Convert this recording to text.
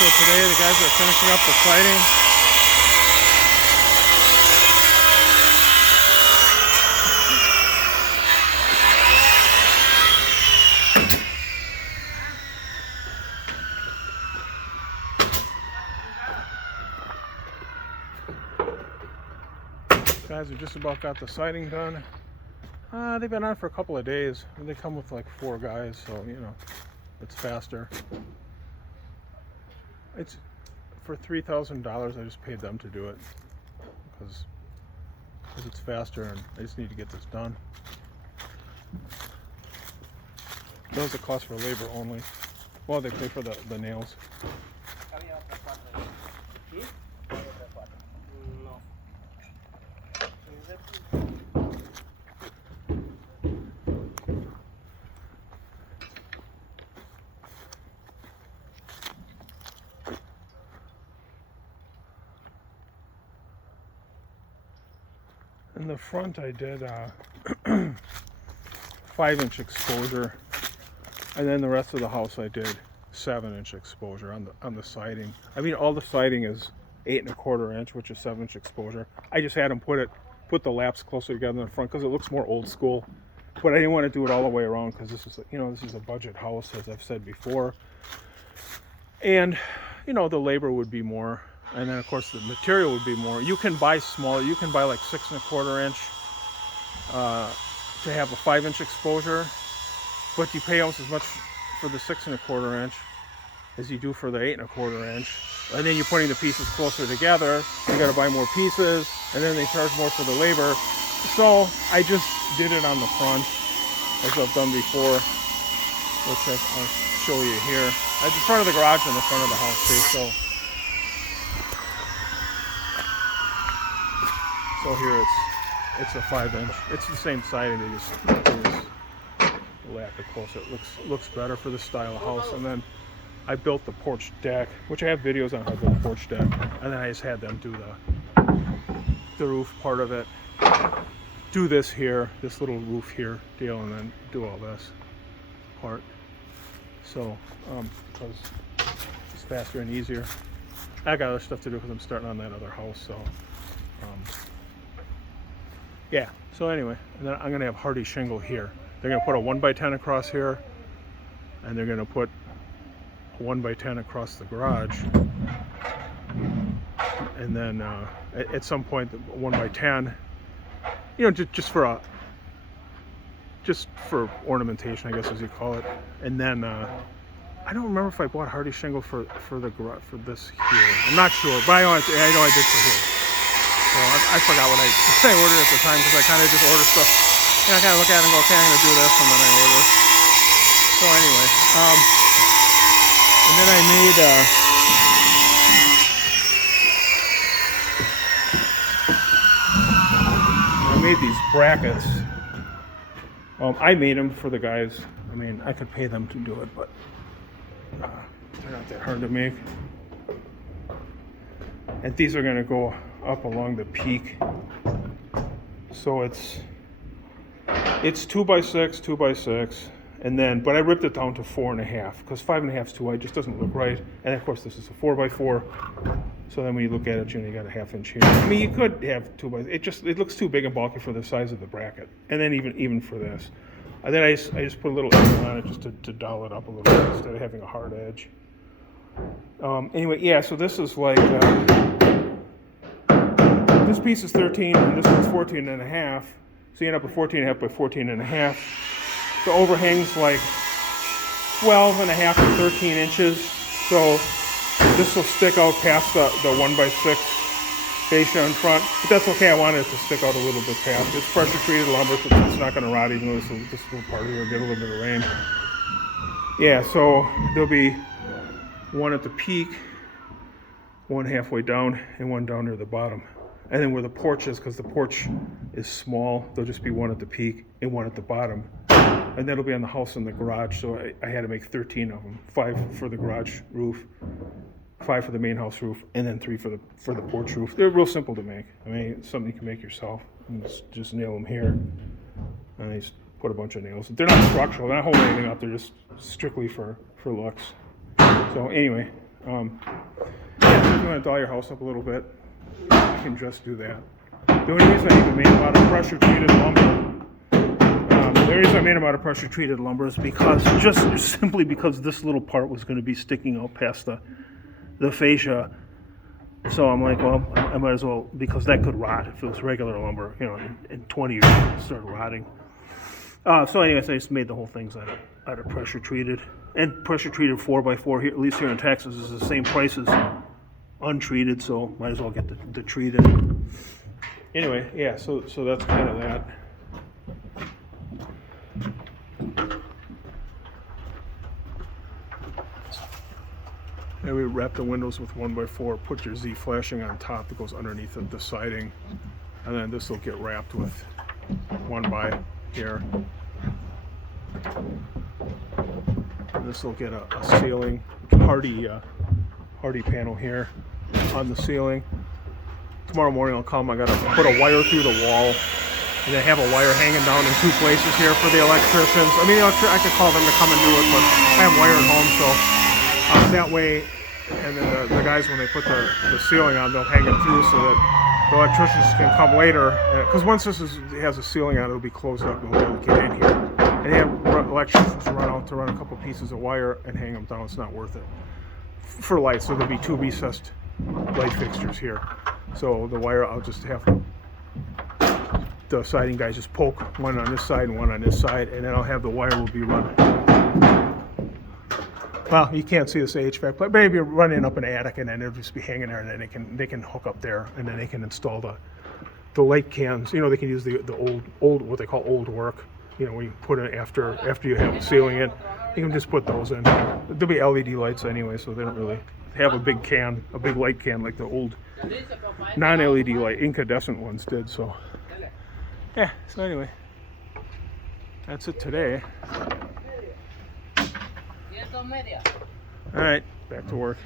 So today the guys are finishing up the siding. Guys have just about got the siding done. They've been on for a couple of days. They come with like 4 guys, so you know, it's faster. It's for $3,000. I just paid them to do it because it's faster, and I just need to get this done. Those are cost for labor only. Well, they pay for the nails. In the front I did 5-inch exposure, and then the rest of the house I did 7-inch exposure on the siding. I mean, all the siding is 8 1/4 inch, which is 7-inch exposure. I just had them put the laps closer together in the front because it looks more old school. But I didn't want to do it all the way around because this is, you know, this is a budget house, as I've said before. And you know, the labor would be more. And then of course the material would be more. You can buy smaller, you can buy like 6 1/4 inch to have a 5-inch exposure, but you pay almost as much for the 6 1/4 inch as you do for the 8 1/4 inch. And then you're putting the pieces closer together, you got to buy more pieces, and then they charge more for the labor. So I just did it on the front, as I've done before, which I'll show you here. At the front of the garage and the front of the house too. So here it's a 5-inch. It's the same siding. They just lap it closer. It looks better for this style of house. And then I built the porch deck, which I have videos on how to build a porch deck. And then I just had them do the roof part of it. Do this here, this little roof here deal, and then do all this part. So because it's faster and easier. I got other stuff to do because I'm starting on that other house. So. Yeah, so anyway, and then I'm going to have hardy shingle here. They're going to put a 1x10 across here, and they're going to put a 1x10 across the garage. And then at some point, the 1x10, you know, just for ornamentation, I guess, as you call it. And then I don't remember if I bought hardy shingle for the garage for this here. I'm not sure, but I know I did for here. So I forgot what I ordered at the time because I kind of just order stuff. And I kind of look at it and go, okay, I'm going to do this, and then I order. So anyway, and then I made these brackets. I made them for the guys. I mean, I could pay them to do it, but they're not that hard to make. And these are going to go up along the peak, so it's 2x6, 2x6, and then but I ripped it down to 4.5 because 5.5 is too wide, just doesn't look right. And of course this is a 4x4, so then when you look at it, you know, you got a 1/2 inch here. I mean, you could have 2x. It looks too big and bulky for the size of the bracket, and then even for this. And then I just put a little edge on it just to doll it up a little bit instead of having a hard edge. Anyway, yeah. So this is like. This piece is 13 and this one's 14.5, so you end up with 14.5 by 14.5. The overhang's like 12.5 to 13 inches, so this will stick out past the 1x6 fascia in front, but that's okay. I wanted it to stick out a little bit past. It's pressure treated lumber, so it's not going to rot, even though this little part here will get a little bit of rain. Yeah, so there'll be one at the peak, one halfway down, and one down near the bottom. And then where the porch is, because the porch is small, there'll just be one at the peak and one at the bottom. And that'll be on the house and the garage, so I had to make 13 of them. 5 for the garage roof, 5 for the main house roof, and then 3 for the porch roof. They're real simple to make. I mean, it's something you can make yourself. You just nail them here. And I just put a bunch of nails. They're not structural, they're not holding anything up, they're just strictly for looks. So anyway, Yeah, so if you want to doll your house up a little bit, you can just do that. The only reason I even made them out of pressure treated lumber, the reason I made them out of pressure treated lumber is because simply because this little part was going to be sticking out past the fascia. So I'm like, well, I might as well, because that could rot if it was regular lumber, in 20 years it would start rotting. So anyways, I just made the whole things out of pressure treated. And pressure treated 4x4 here, at least here in Texas, is the same price as untreated, so might as well get the treated. Anyway, yeah, so that's kind of that. And we wrap the windows with 1x4, put your Z flashing on top that goes underneath the siding, and then this will get wrapped with 1x here. And this will get a ceiling, hardy panel here on the ceiling. Tomorrow morning I'll come, I gotta put a wire through the wall, and then have a wire hanging down in 2 places here for the electricians. I mean, I could call them to come and do it, but I have wire at home, so that way, and then the guys, when they put the ceiling on, they'll hang it through so that the electricians can come later. Because once this has a ceiling on it, it'll be closed up and they'll be able to get in here. And they have electricians run out to run a couple pieces of wire and hang them down. It's not worth it for lights. So there'll be 2 recessed light fixtures here. So the wire, I'll just have the siding guys just poke one on this side and one on this side, and then I'll have the wire will be running. Well, you can't see this HVAC, but maybe running up an attic, and then it'll just be hanging there, and then they can hook up there, and then they can install the light cans. They can use the old what they call old work. When you put it after you have the ceiling in, you can just put those in. There'll be LED lights anyway, so they don't really have a big light can like the old non-LED light incandescent ones did. So yeah. So anyway, that's it today. All right, back to work.